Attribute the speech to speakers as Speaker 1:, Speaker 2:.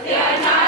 Speaker 1: Yeah.